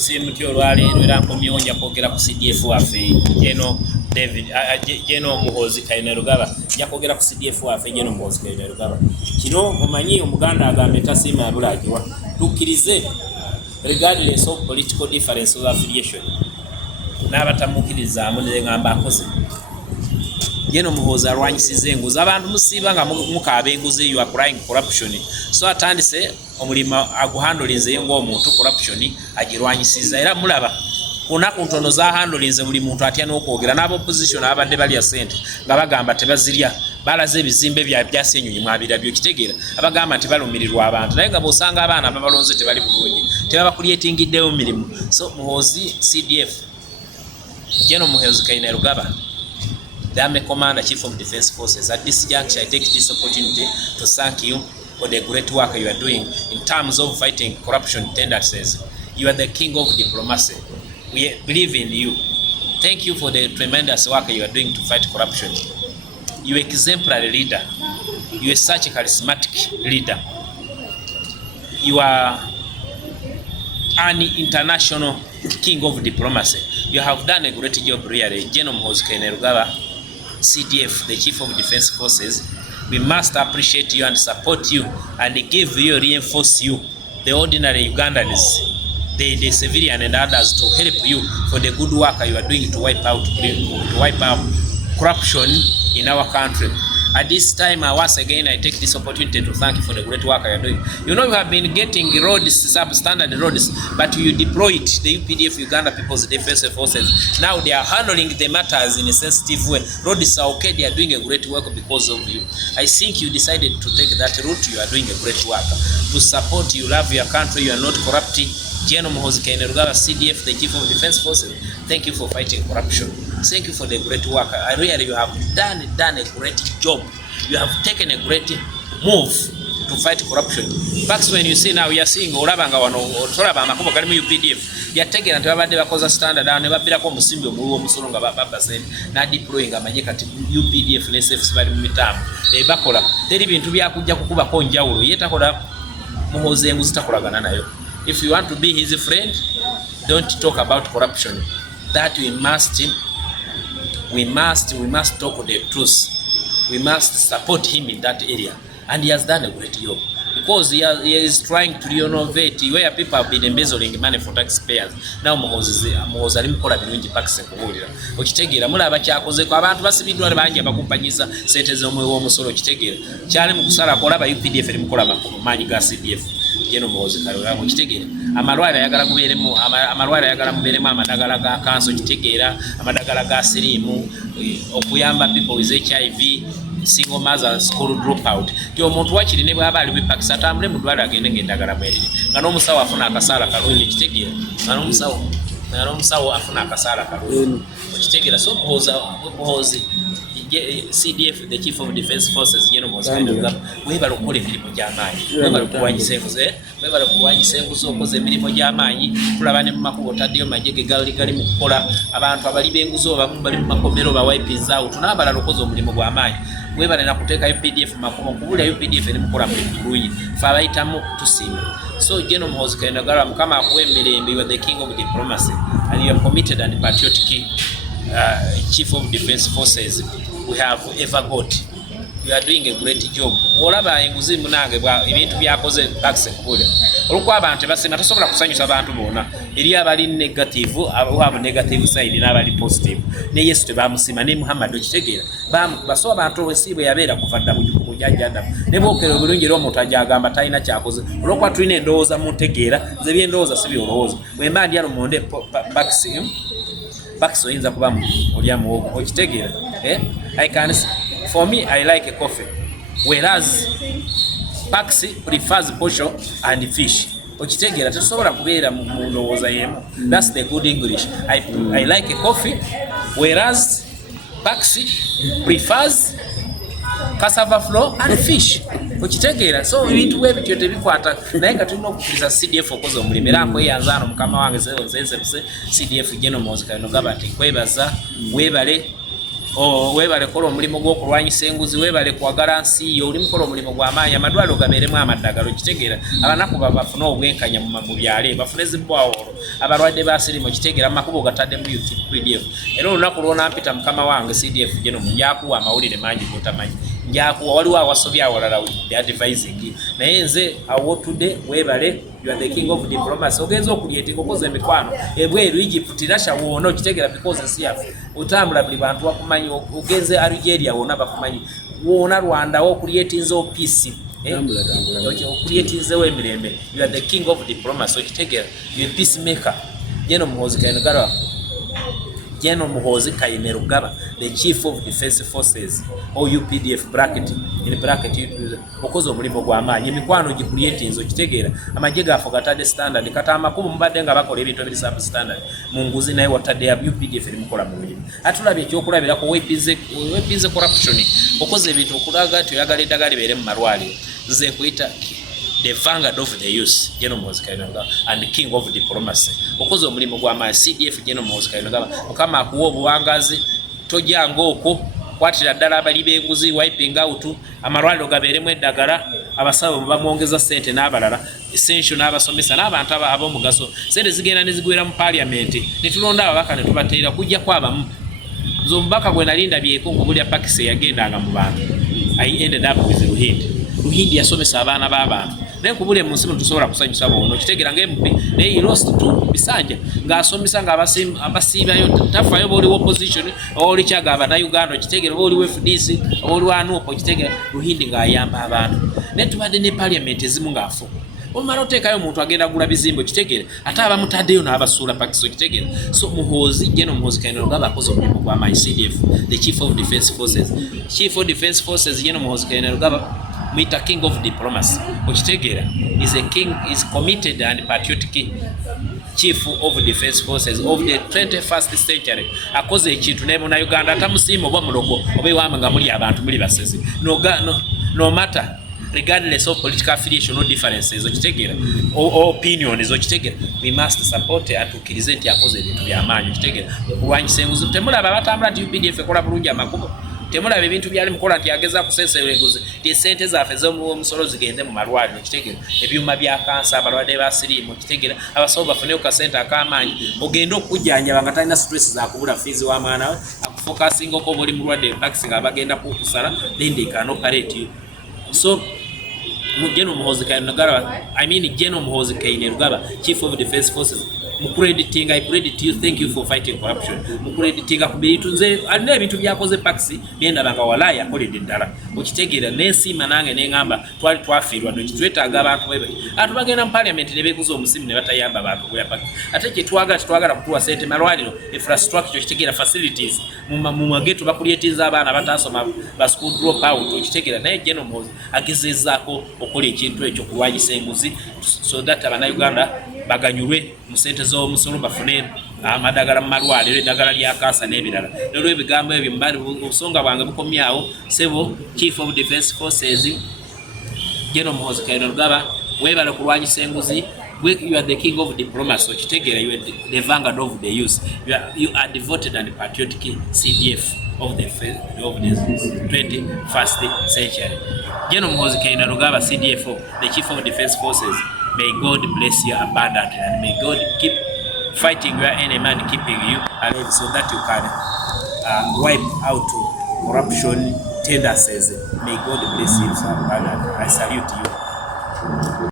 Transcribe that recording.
simuti olwaleero era nkomyewo nja kwogera ku CDF waffe Jeno Muhoozi Kainerugaba nja kwogera ku CDF waffe Jeno Muhoozi Kainerugaba. Kino omanyi Omuganda agambe tasiima yabulagiwa tukkirize regardless of political difference of affiliation n'abatamukkiriza ne ngamba akoze. Jeno Muhoozi alwanyisiza enguzi abantu musiiba nga mukaaba enguzi you are crying corruption so atandise omulimo aguhandolinze ng'omuntu corruption agirwanyisiza era mulaba kunaku ntono za handolinze buli muntu atya n'okwogera n'aba opposition abadde balya sente nga bagamba tebazirya balaze ebizimbe byasenyonyi mwabirabyo kitegeera abagamba nti balumirirwa abantu naye nga bw'osanga abaana ababalonze tebali bulungi tebabakulyetingiddewo mirimu. So Muhoozi CDF Jeno Muhoozi Kainerugaba, the Army Commander, Chief of Defence Forces. At this juncture, I take this opportunity to thank you for the great work you are doing in terms of fighting corruption tendencies. You are the king of diplomacy. We believe in you. Thank you for the tremendous work you are doing to fight corruption. You are an exemplary leader. You are such a charismatic leader. You are an international king of diplomacy. You have done a great job really. Jeno Muhoozi Kainerugaba, CDF, the Chief of Defence Forces, we must appreciate you and support you and give you, reinforce you, the ordinary Ugandans, the civilian and others to help you for the good work you are doing to wipe out corruption in our country. At this time, once again, I take this opportunity to thank you for the great work you are doing. You know, you have been getting roads, substandard roads, but you deployed the UPDF, Uganda People's Defence Forces. Now they are handling the matters in a sensitive way. Roads are okay, they are doing a great work because of you. I think you decided to take that route. You are doing a great work. To support, you love your country, you are not corrupting. Jeno Muhoozi Kainerugaba, CDF, the Chief of Defence Forces, thank you for fighting corruption. Thank you for the great work. I really, you have done a great job. You have taken a great move to fight corruption. Facts when you see now, we are seeing Olabanga wano Tolaba amakubo gali mu UPDF. Yategera nti babadde bakoza standard ne babbirako omusimbi omuliwo omusolo nga babasente na deploying amanye kati UPDF ne SFC bali mu mitambo. Bakola teri bintu byakujja kukubako njawulo. Yetakola Muhoozi enguzi takolagana nayo. If you want to be his friend, don't talk about corruption. That we must talk the truth. We must support him in that area, and he has done a great job because he is trying to renovate where people have been embezzling money for taxpayers. Now Muhoozi ali mukola birungi pakise kubulira okitegeera mulaba kyakoze ko abantu basibiddwa bangi abakumpanyiza sente z'omwewo omusolo okitegeera kyali mu kusala kolaba UPDF eri mukola maanyi ga CDF. Jeno Muhoozi Kainerugaba okitegeera amalwaliro ayagala mubeeremu amadagala ga kanso okitegeera amadagala ga siriimu okuyamba people with HIV, single mothers, school dropout. Ti omuntu wakiri ne bwaba ali bipakisa atambule mu ddwaliro agende ng'eddagala mweriri nga n'omusawo afuna akasaala kalungi okitegeera nga n'omusawo afuna akasaala kalungi okitegeera. So Muhoozi CDF, the Chief of Defence Forces, Jeno Muhoozi Kainerugaba, webala okukola emirimu gy'amaanyi, webala okuwanyisa enguzi okoze emirimu gy'amaanyi. Tulaba ne mu makubo otaddeyo magye ge gali mu kukola abantu abali b'enguzi obamu bali mu makomero bawipinze out n'abalala okoze omulimu gw'amaanyi. Webala na kuteeka UPDF mu makubo kubulira UPDF eri mukola mulimu bulungi fe abayitamu tusiima. So Jeno Muhoozi Kainerugaba, Mukama akuwa emirembe, you are the king of diplomacy and you are committed and patriotic Chief of Defence Forces we have ever got. You are doing a great job. Olaba enguzi munange bwa ebintu byakoze bakse kubule. Olukwa abantu basema tosobola kusanyusa abantu bonna. Eri abali negative, abo negative side n'abali positive. Ne Yesu tebamusima ne Muhammad okitegeera. Baso abantu wesiibwe yabeera kuvadda mu kujjajjada. Ne bookero bulungi ero omuntu ajagamba talina kyakoze. Olukwa tulina endowooza mu ntegeera, ze byendowooza si byolowooza. Wemba ndi alumonde bakse oyinza kuba mulya muwogo okitegeera. For me, I like a coffee, whereas Paxi prefers posho and fish. Okitegeera tesobola kubeera mu ndowooza yemu. That's the good English. I like a coffee, whereas Paxi prefers cassava flour and fish. Okitegeera so ebintu ebityo tebikwata naye nga tulina okukkiriza CDF okoze omulimu era nkweyanzaano mukama wange nze CDF Jeno Muhoozi Kainerugaba nti nkwebaza weebale webale kola omulimu gw'okulwanyisa enguzi, webale kwagala nsi yo, oli mukola omulimu gw'amaanyi, amadwaliro gabeeremu amaddagalo, kitegeera abanaku bafune obwenkanya mu byalo, bafune zibbwawolo, abalwadde ba sirimu, kitegeera mu makubo gatadde mu UPDF. Era olunaku lw'onampita mukama wange CDF General njakuwa amawulire mangi g'otamanyi, njakuwa waliwo awasobya awalala the advising, naye nze awo today webale, you are the king of diplomacy. Ogenza okulyetinga okoze emikwano ebweru Egypt Russia wona okitegeera because nsi yaffe otambula buli bantu bakumanyi, ogenze Algeria wona bakumanyi, wona Rwanda okulyetinza peace okulyetinzewo emirembe. You are the king of diplomacy okitegeera, you are peacemaker. General Muhoozi Kainerugaba, the Chief of Defense Forces, or UPDF bracket, in bracket, okoze omulimu gw'amaanyi, emikwano gikuliyetinzo kitegeera, amagye gaffe gatadde standard, kata amakubo mubadde nga bakola ebintu ebiri sub standard, mu nguzi naye watadde ya UPDF erimukola mu mulimu. Atulabye ekyokulabirako weepize corruption, okoze ebintu okulaga nti oyagala eddagala libeere mu malwaliro. Nze nkuyita the vanguard of the youth, General Muhoozi Kainerugaba, and the king of diplomacy. Okoze omulimu gw'amaanyi CDF General Muhoozi Kainerugaba, Mukama akuwa obuwangazi, tojjanga okwo kwatira ddala abali b'enguzi, wiping out, amalwaliro gabeeremu eddagala, abasawo bamwongeza ssente n'abalala, essential n'abasomesa n'abantu ab'omugaso. Ssente zigenda ne zigwera mu parliament, ne tulonda ababaka ne tubateera kujja kwabamu. Nze omubaka gwe nali ndabyeko ng'obulya pakisi yagendanga mu bantu. I ended up with Ruhindi yasomesa abaana b'abantu. Naye kubule mu nsimu tusobola kusanyusa bono kitegeera ng'empi naye he lost to Bisanja ng'asomesa ng'abasiibayo tafayo boli opposition oli kyagaba na Uganda kitegeera boli FDC oli anupo kitegeera Ruhindi ng'ayamba abantu. Naye tubadde ne parliament ezimu ng'afo omala oteekayo omuntu agenda gula bizimbo kitegeera ate abamutaddeyo n'abasuula pakiso kitegeera. So Muhoozi General Muhoozi Kainerugaba akoze omulimu gw'amaanyi CDF, the Chief of Defense Forces. Chief of Defense Forces General Muhoozi Kainerugaba, Mr. King of Diplomacy. Okitegera is a king, is committed and patriotic Chief of Defense Forces of the 21st century. Akoze ekintu ne muna Uganda atamusiima oba mulogo oba ewamwe nga muli abantu muli basezi. No matter regardless of political affiliation or differences, okitegera or opinions, okitegera we must support and tukkirize nti akoze ebintu by'amaanyi okitegera okulwanyisa enguzi. Temulaba batambula nti UPDF ekola bulungi amakubo, temulaba ebintu byali mukola nti ageza kusensera enguzi ti sente zaffe z'omusolo zigende mu malwaliro okitegera, ebyuma bya kansa, abalwadde ba siriimu okitegera, abasawo bafuneyo kasente ak'amaanyi, ogenda okujjanjaba nga talina stress za kubula fees wa mwana we, akufokasinga oko buli mulwadde taxi nga bagenda kukusala then they can operate you. So General Muhoozi Kainerugaba, General Muhoozi Kainerugaba, Chief of Defense Forces, mukreditinga, I credit you, thank you for fighting corruption. Mukreditinga kubiritu nze alina ebintu byakoze paxi byenda banga walaya akolede ddala okitegeera n'ensiima nange n'engamba twali twafiirwa ndo kitwetaaga abantu bwe ate bagenda mu parliament ne beekuza omusimu ne batayamba abantu kulya paxi ate kyetwagala kutuwa sente malwaliro infrastructure okitegeera facilities mu mageto bakulyetinza abaana bataasoma ba school drop out okitegeera naye General Muhoozi agezezaako okola ekintu ekyo kulwanyisa enguzi so that Abannayuganda baganyulwe mu sente z'omusolo bafune amadagala mu malwaliro eddagala lya kansa n'ebirala. Lero ebigambo ebyo mbali obusonga bwange bukomyawo sebo Chief of Defense Forces General Muhoozi Kainerugaba webale kulwanyisa enguzi. You are the king of diplomacy. Okitegera, you are the vanguard of the youth. You are devoted and patriotic CDF of the 21st century. General Muhoozi Kainerugaba, CDFO, the Chief of Defense Forces. May God bless you abundantly and may God keep fighting your enemy and keeping you alive so that you can wipe out corruption tendencies. May God bless you abundantly. I salute you.